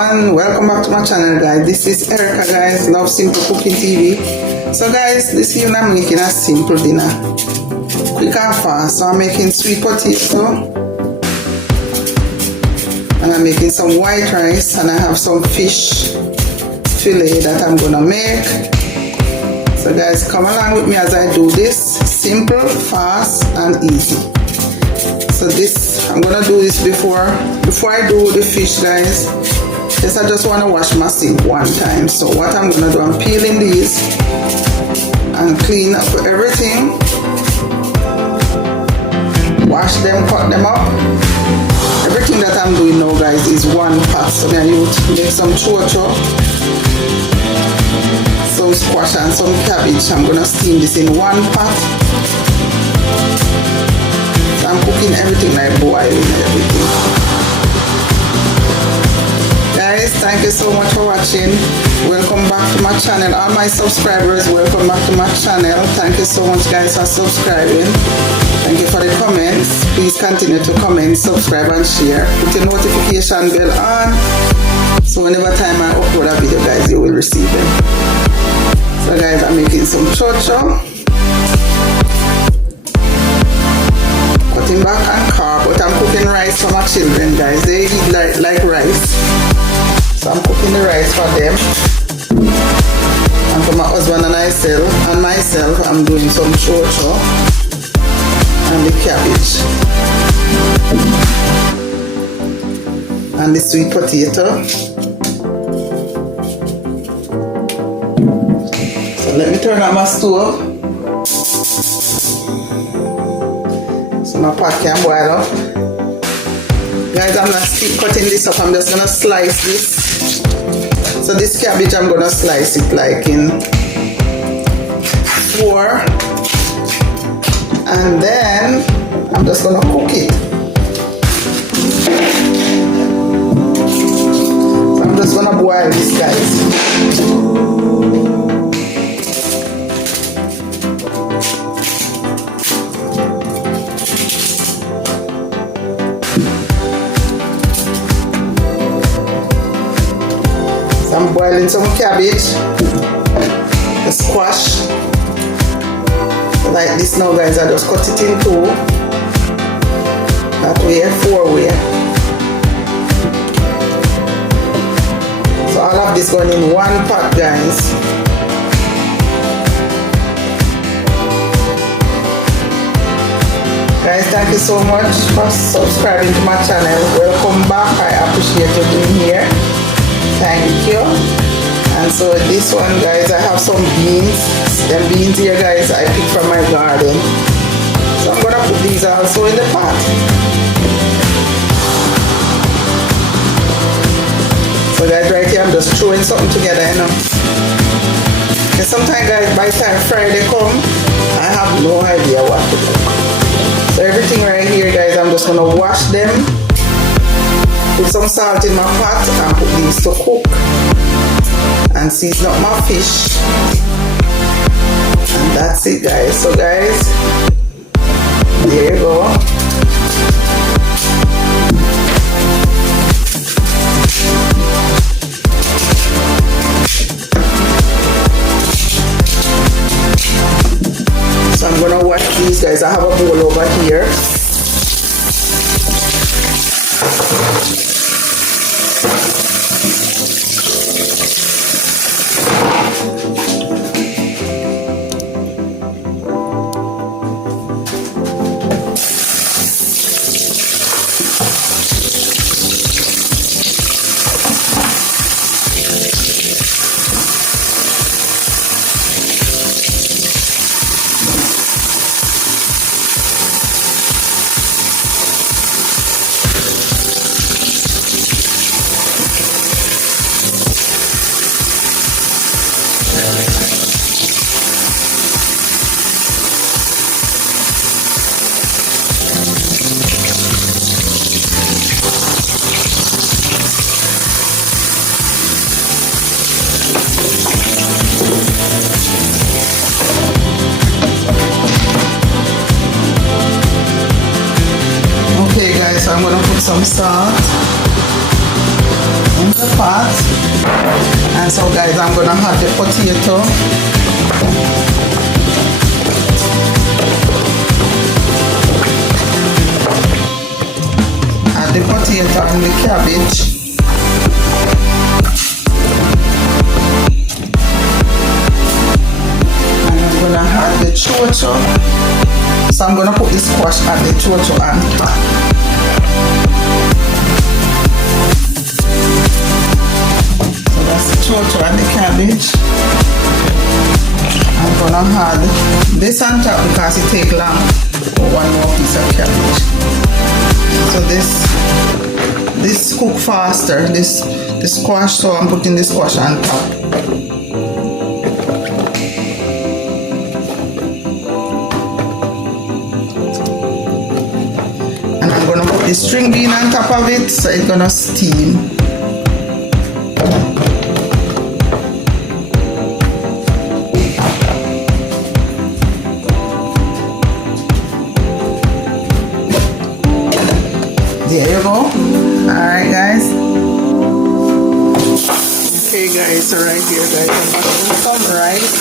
everyone, welcome back to my channel guys. This is Erica guys, Love Simple Cooking TV. So guys, this evening I'm making a simple dinner, quick and fast. So I'm making sweet potato and I'm making some white rice, and I have some fish fillet that I'm gonna make. So guys, come along with me as I do this. Simple, fast and easy. So this, I'm gonna do this before I do the fish guys. Yes, I just want to wash my sink one time. So what I'm gonna do, I'm peeling these and clean up everything, wash them, cut them up. Everything that I'm doing now guys is one pot. So then you make some chocho, some squash and some cabbage. I'm gonna steam this in one pot. I'm cooking everything like boiling and everything. Guys, thank you so much for watching. Welcome back to my channel. All my subscribers, welcome back to my channel. Thank you so much guys for subscribing. Thank you for the comments. Please continue to comment, subscribe and share. Put your notification bell on, so whenever time I upload a video guys, you will receive them. So guys, I'm making some chocho. Cutting back on carb, but I'm cooking rice for my children guys. They eat like rice, so I'm cooking the rice for them. And for my husband and myself, I'm doing some chocho and the cabbage and the sweet potato. So let me turn on my stove so my pot can boil up. Guys, I'm not keep cutting this up, I'm just gonna slice this. So this cabbage, I'm gonna slice it like in 4, and then I'm just gonna cook it. So I'm just gonna boil this guys. I'm boiling some cabbage, the squash, like this now guys. I just cut it in 2, that way, 4 way. So all of this going in one pot guys. Guys, thank you so much for subscribing to my channel. Welcome back, I appreciate you being here. Thank you. And so this one guys, I have some beans. Them beans here guys, I picked from my garden. So I'm gonna put these also in the pot. So guys, right here I'm just throwing something together, you know. And sometimes guys, by the time Friday come, I have no idea what to do. So everything right here guys, I'm just gonna wash them, put some salt in my pot and put these to cook and season up my fish, and that's it guys. So guys, there you go. So I'm gonna wash these guys. I have a bowl over here. So I'm going to put some salt in the pot. And so guys, I'm gonna add the potato. Add the potato and the cabbage. And I'm gonna add the chocho. So I'm gonna put the squash and the chocho on top. So that's the chocho and the cabbage. I'm gonna add this on top because it takes long for one more piece of cabbage. So this cook faster. This squash, so I'm putting the squash on top. And I'm gonna put the string bean on top of it, so it's gonna steam. There you go. Alright guys. Okay guys, so right here guys, I'm putting some rice.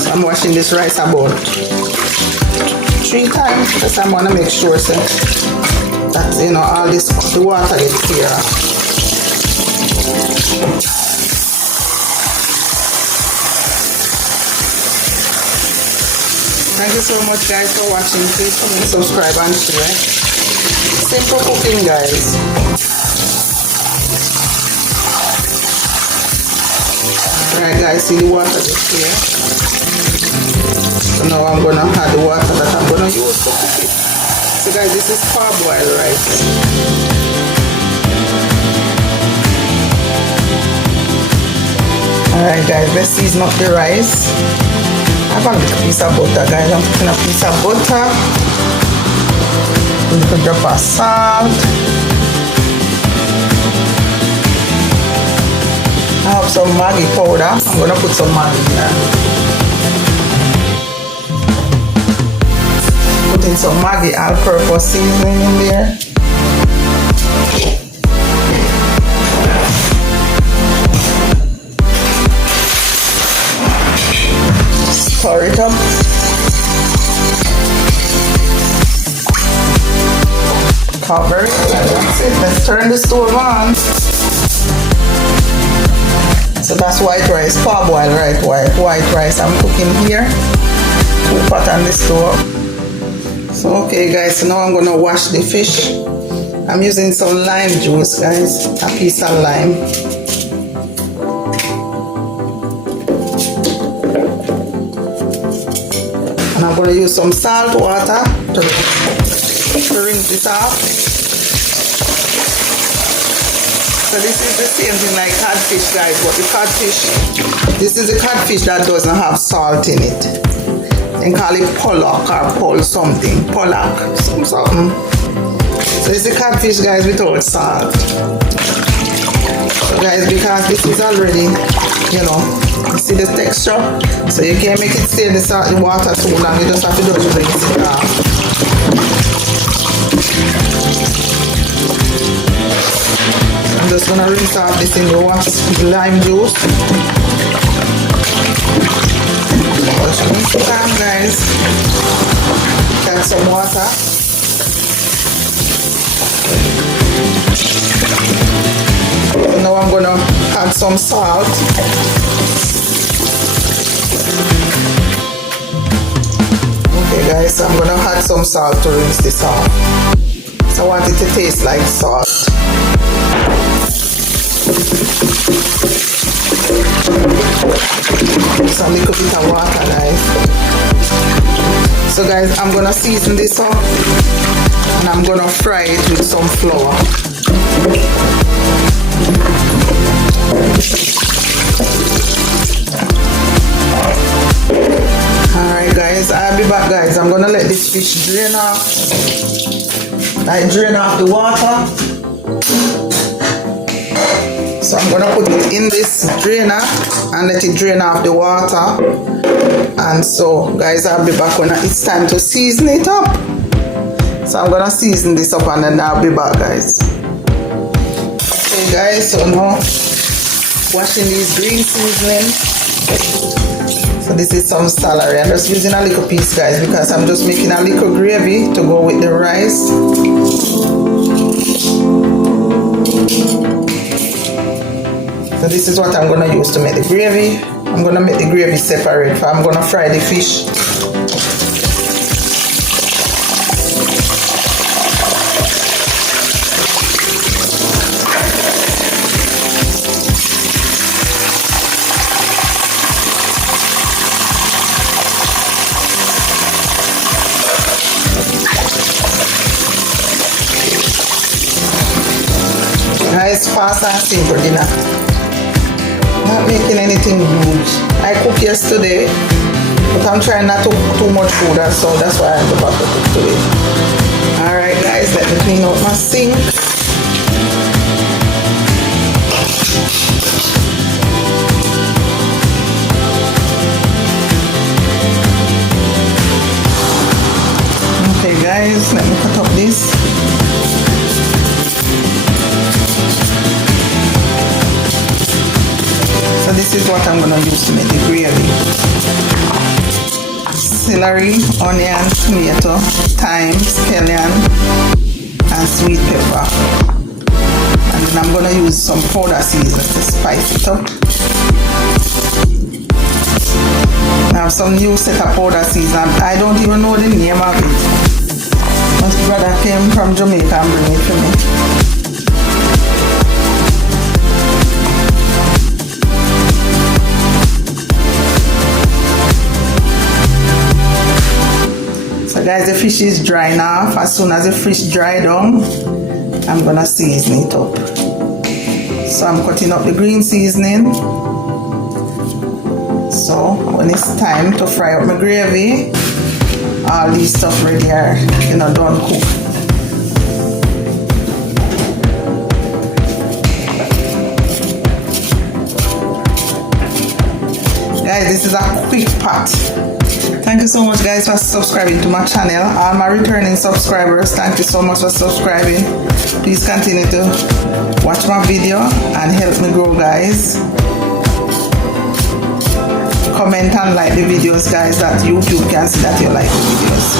So I'm washing this rice about 3 times because I'm gonna make sure so that all this the water gets clear. Thank you so much guys for watching. Please comment, subscribe and share. Simple cooking guys. Alright guys, see the water is here. So now I'm gonna add the water that I'm gonna use to cook it. So guys, this is parboiled rice. Alright guys, let's season up the rice. I have a little piece of butter guys. I'm putting a piece of butter, a little drop of salt. I have some Maggi powder. I'm gonna put some Maggi here. Putting some Maggi all-purpose seasoning in there. Stir it up. Cover it. That's it. Let's turn the stove on. So that's white rice, parboiled white rice I'm cooking here. Put pot on the stove. So okay guys, so now I'm gonna wash the fish. I'm using some lime juice guys, a piece of lime. And I'm gonna use some salt water to rinse this off. So this is the same thing like codfish guys, but the codfish, this is a codfish that doesn't have salt in it. They call it pollock or pol something, pollock, something. So it's the codfish guys without salt. So guys, because this is already, you see the texture, so you can't make it stay in the water too long, you just have to rinse it off. I'm just gonna rinse off this in the lime juice. Just rinse it off guys. Add some water. So now I'm gonna add some salt. Okay guys, so I'm gonna add some salt to rinse this off. So I want it to taste like salt. So a little bit of water guys. So guys, I'm gonna season this up and I'm gonna fry it with some flour. Alright guys, I'll be back guys. I'm gonna let this fish drain off. Drain off the water. So I'm gonna put it in this drainer and let it drain off the water. And so guys, I'll be back when it's time to season it up. So I'm gonna season this up and then I'll be back, guys. Okay guys, so now washing these green seasoning. So this is some celery. I'm just using a little piece, guys, because I'm just making a little gravy to go with the rice. So this is what I'm gonna use to make the gravy. I'm gonna make the gravy separate. I'm gonna fry the fish. Nice, fast and simple dinner. Not making anything huge. I cooked yesterday, but I'm trying not to cook too much food, so that's why I'm about to cook today. Alright guys, let me clean out my sink. Okay guys, let me cut up this. So this is what I'm gonna use to make the gravy. Celery, onion, tomato, thyme, scallion, and sweet pepper. And then I'm gonna use some powder seasoning to spice it up. I have some new set of powder seasoning. I don't even know the name of it. My brother came from Jamaica and bring it to me. So guys, the fish is dry now. As soon as the fish dry down, I'm gonna season it up. So I'm cutting up the green seasoning. So when it's time to fry up my gravy, all these stuff ready here, done cook. Guys, this is a quick pot. Thank you so much guys for subscribing to my channel. All my returning subscribers, thank you so much for subscribing. Please continue to watch my video and help me grow, guys. Comment and like the videos, guys, that YouTube can see that you like the videos.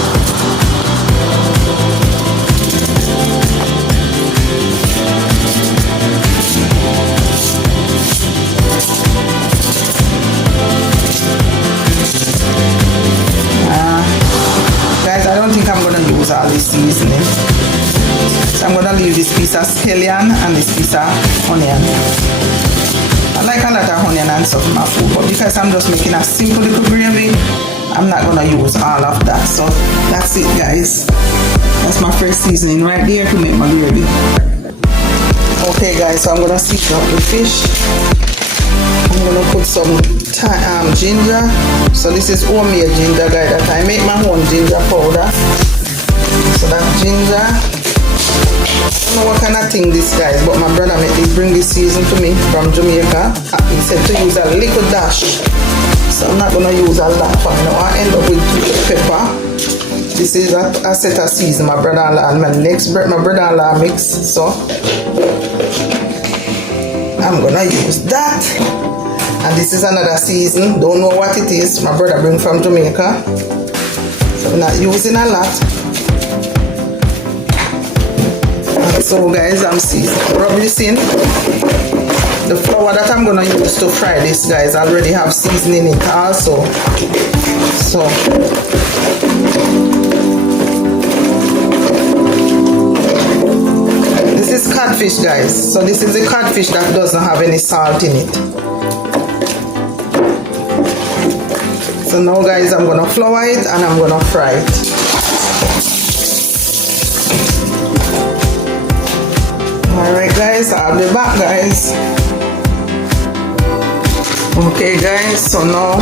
Guys, I don't think I'm going to use all this seasoning. So I'm going to leave this piece of scallion and this piece of onion. I like a lot of onion and stuff in my food, but because I'm just making a simple little gravy, I'm not going to use all of that. So that's it, guys. That's my first seasoning right there to make my gravy. Okay, guys, so I'm going to season up the fish. I'm going to put some ginger. So this is homemade ginger, guys, that I make my own ginger powder. So that ginger, I don't know what kind of thing this, guys, but my brother bring this season to me from Jamaica. He said to use a little dash, so I'm not going to use a lot for now. I end up with pepper. This is a set of season my brother-in-law and my brother-in-law mix, so I'm going to use that. And this is another season, don't know what it is, my brother bring from Jamaica, so I'm not using a lot. And so guys, I'm rub this in. The flour that I'm gonna use to fry this, guys, I already have seasoning in it also. So this is codfish, guys, so this is the codfish that doesn't have any salt in it. So now, guys, I'm gonna flour it and I'm gonna fry it. Alright guys, I'll be back, guys. Okay guys, so now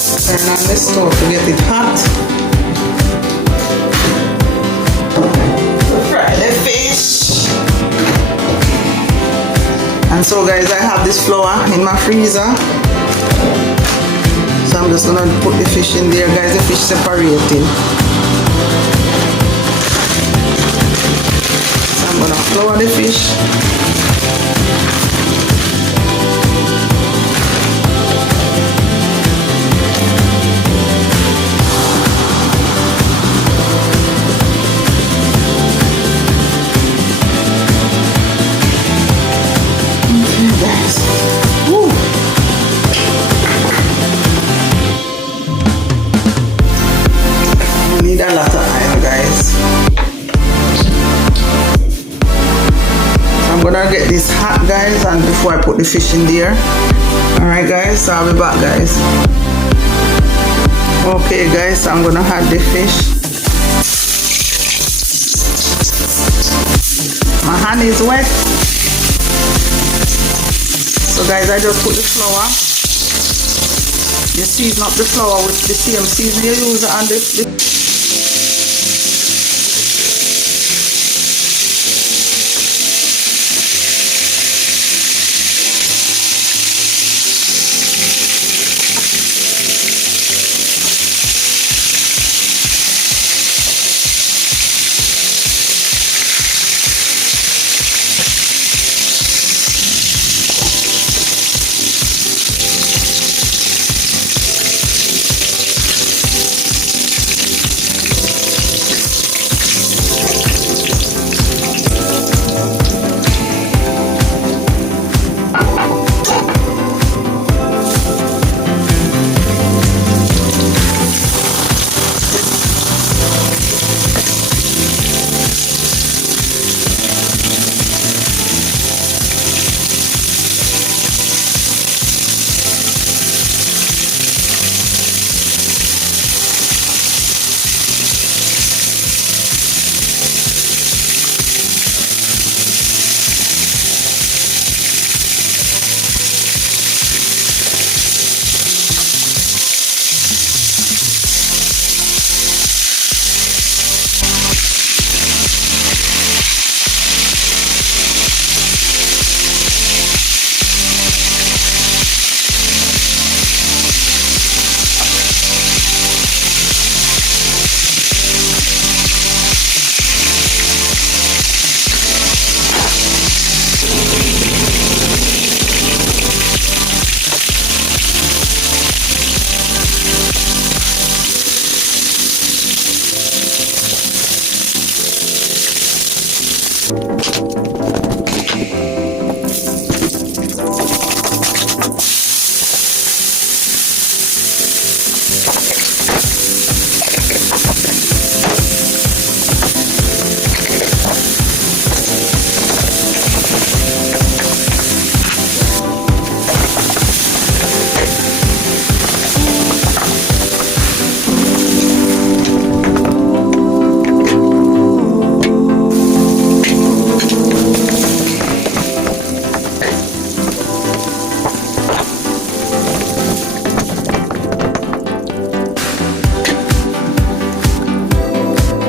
turn on the stove to get it hot. Fry the fish. And so guys, I have this flour in my freezer. So I'm just gonna put the fish in there, guys, the fish separating. I'm gonna flour the fish. Need a lot of oil, guys. I'm gonna get this hot, guys, and before I put the fish in there. Alright guys, so I'll be back, guys. Okay guys, so I'm gonna add the fish. My hand is wet. So guys, I just put the flour. You season up the flour with the same season you use on the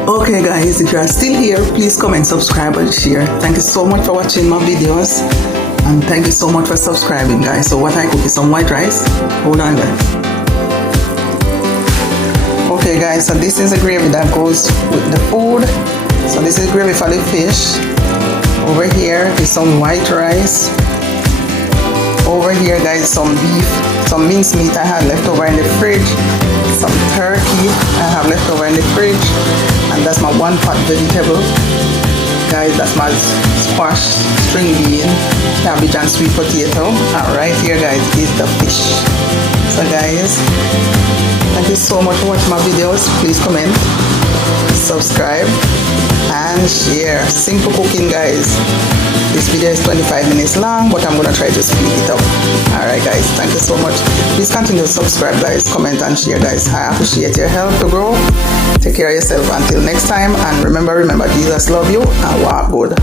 Okay guys, if you are still here, please comment, subscribe and share. Thank you so much for watching my videos, and thank you so much for subscribing, guys. So what I cook is some white rice. Hold on guys. Okay guys, so this is the gravy that goes with the food. So this is gravy for the fish. Over here is some white rice. Over here guys, some beef, some minced meat I had left over in the fridge, some turkey I have left over in the fridge, and that's my one pot vegetable. Guys, that's my squash, string bean, cabbage and sweet potato. And right here guys is the fish. So guys, thank you so much for watching my videos. Please comment, subscribe and share. Simple cooking guys. This video is 25 minutes long, but I'm gonna try to speed it up. Alright guys, thank you so much. Please continue to subscribe guys, comment and share guys. I appreciate your help to grow. Take care of yourself until next time, and remember Jesus love you, and walk good.